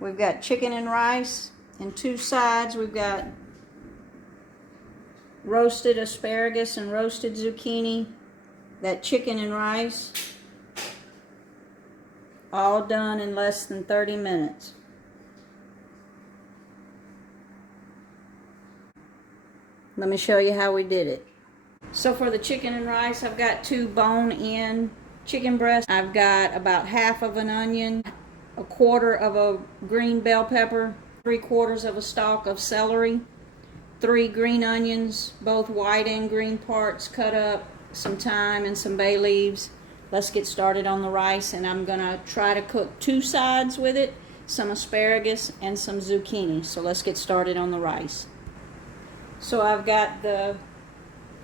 We've got chicken and rice, and two sides we've got roasted asparagus and roasted zucchini, that chicken and rice, all done in less than 30 minutes. Let me show you how we did it. So for the chicken and rice, I've got 2 bone-in chicken breasts. I've got about half of an onion, a quarter of a green bell pepper, 3/4 of a stalk of celery, 3 green onions, both white and green parts cut up, some thyme and some bay leaves. Let's get started on the rice, and I'm gonna try to cook 2 sides with it, some asparagus and some zucchini. So let's get started on the rice. So I've got the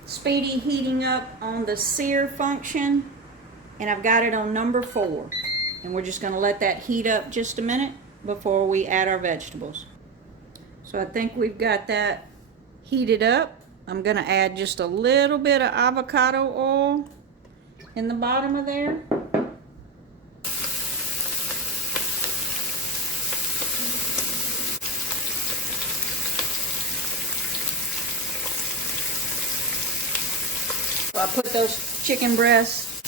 Speedi heating up on the sear function, and I've got it on number 4. And we're just gonna let that heat up just a minute before we add our vegetables. So I think we've got that heated up. I'm gonna add just a little bit of avocado oil in the bottom of there. So I put those chicken breasts.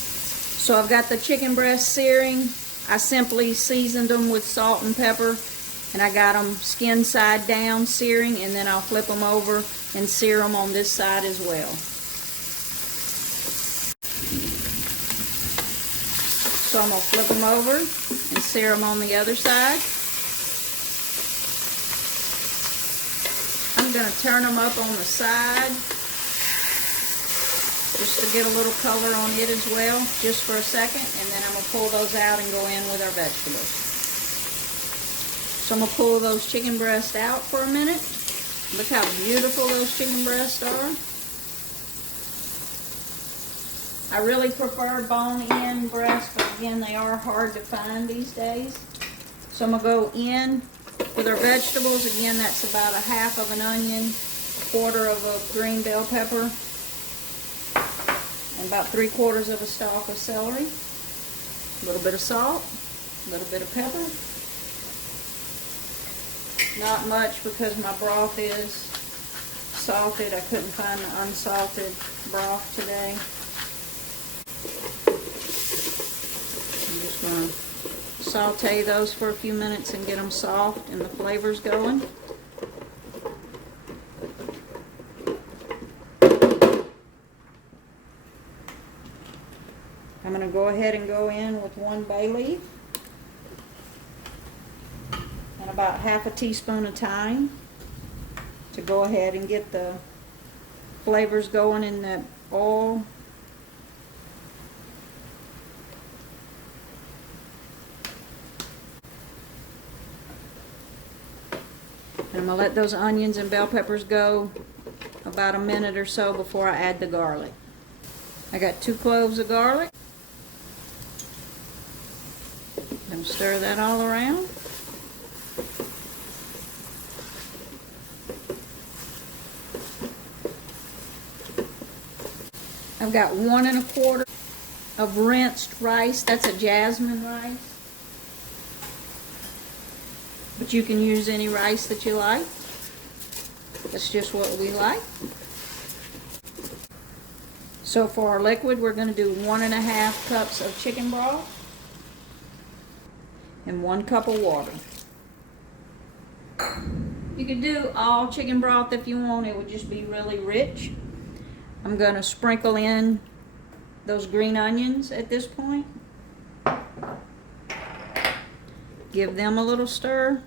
So I've got the chicken breast searing. I simply seasoned them with salt and pepper, and I got them skin side down searing, and then I'll flip them over and sear them on this side as well. So I'm going to flip them over and sear them on the other side. I'm going to turn them up on the side just to get a little color on it as well, just for a second, and then I'm going to pull those out and go in with our vegetables. So I'm going to pull those chicken breasts out for a minute. Look how beautiful those chicken breasts are. I really prefer bone-in breasts, but again, they are hard to find these days. So I'm going to go in with our vegetables. Again, that's about a half of an onion, 1/4 of a green bell pepper, and about 3/4 of a stalk of celery, a little bit of salt, a little bit of pepper. Not much because my broth is salted. I couldn't find the unsalted broth today. I'm just going to saute those for a few minutes and get them soft and the flavors going. I'm going to go ahead and go in with 1 bay leaf and about half a teaspoon of thyme to go ahead and get the flavors going in the oil. And I'm going to let those onions and bell peppers go about a minute or so before I add the garlic. I got 2 cloves of garlic. And stir that all around. I've got 1 1/4 of rinsed rice. That's a jasmine rice. But you can use any rice that you like. That's just what we like. So for our liquid, we're going to do 1 1/2 cups of chicken broth and 1 cup of water. You could do all chicken broth if you want. It would just be really rich. I'm going to sprinkle in those green onions at this point. Give them a little stir.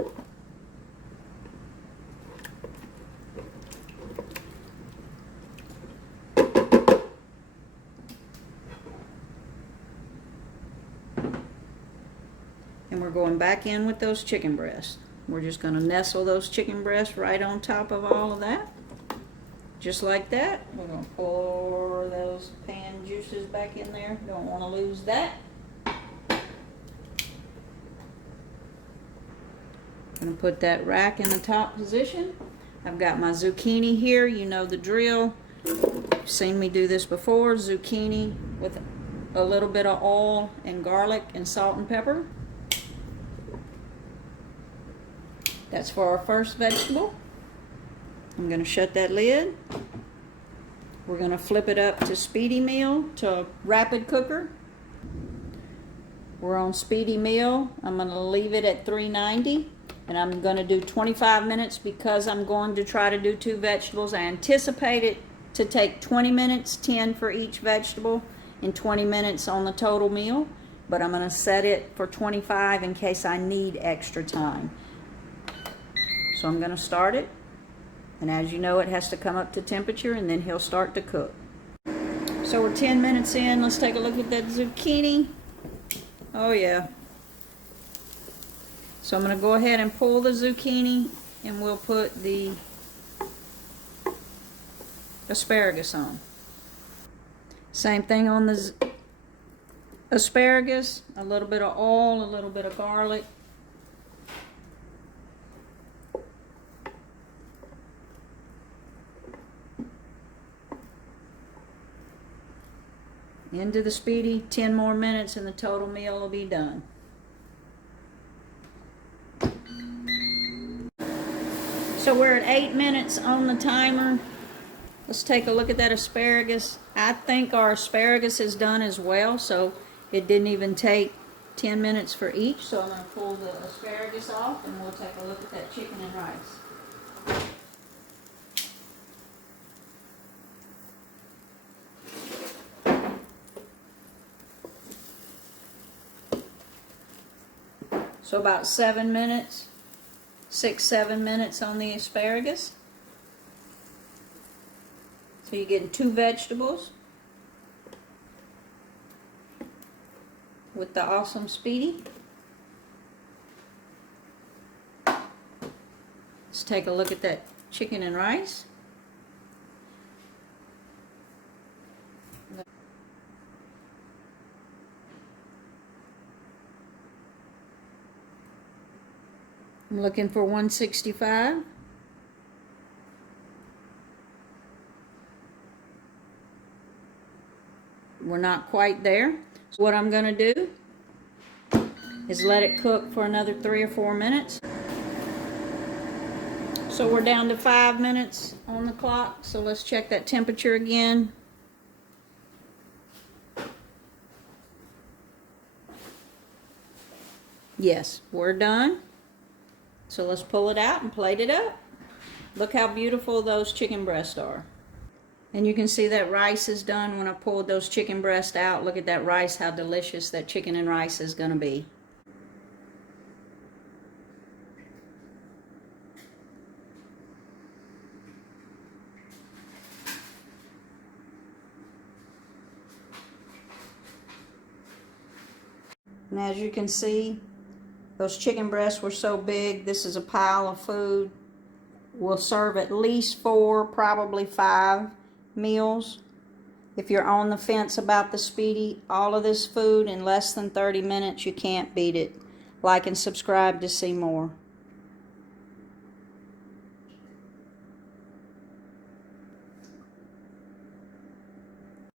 And we're going back in with those chicken breasts. We're just going to nestle those chicken breasts right on top of all of that. Just like that. We're going to pour those pan juices back in there. Don't want to lose that. I'm going to put that rack in the top position. I've got my zucchini here. You know the drill. You've seen me do this before. Zucchini with a little bit of oil and garlic and salt and pepper. That's for our first vegetable. I'm going to shut that lid. We're going to flip it up to speedy meal, to rapid cooker. We're on speedy meal. I'm going to leave it at 390, and I'm going to do 25 minutes because I'm going to try to do 2 vegetables. I anticipate it to take 20 minutes, 10 for each vegetable, and 20 minutes on the total meal. But I'm going to set it for 25 in case I need extra time. So I'm going to start it. And as you know, it has to come up to temperature and then he'll start to cook. So we're 10 minutes in. Let's take a look at that zucchini. Oh yeah. So I'm going to go ahead and pull the zucchini and we'll put the asparagus on. Same thing on the asparagus. A little bit of oil, a little bit of garlic. Into the speedy, 10 more minutes and the total meal will be done. So we're at 8 minutes on the timer. Let's take a look at that asparagus. I think our asparagus is done as well, so it didn't even take 10 minutes for each. So I'm going to pull the asparagus off and we'll take a look at that chicken and rice. So about 7 minutes, 6-7 minutes on the asparagus. So you're getting 2 vegetables with the awesome Speedy. Let's take a look at that chicken and rice. I'm looking for 165. We're not quite there. So what I'm going to do is let it cook for another 3 or 4 minutes. So we're down to 5 minutes on the clock. So let's check that temperature again. Yes, we're done. So let's pull it out and plate it up. Look how beautiful those chicken breasts are. And you can see that rice is done when I pulled those chicken breasts out. Look at that rice, how delicious that chicken and rice is going to be. And as you can see, those chicken breasts were so big. This is a pile of food. We'll serve at least 4, probably 5 meals. If you're on the fence about the Speedy, all of this food in less than 30 minutes, you can't beat it. Like and subscribe to see more.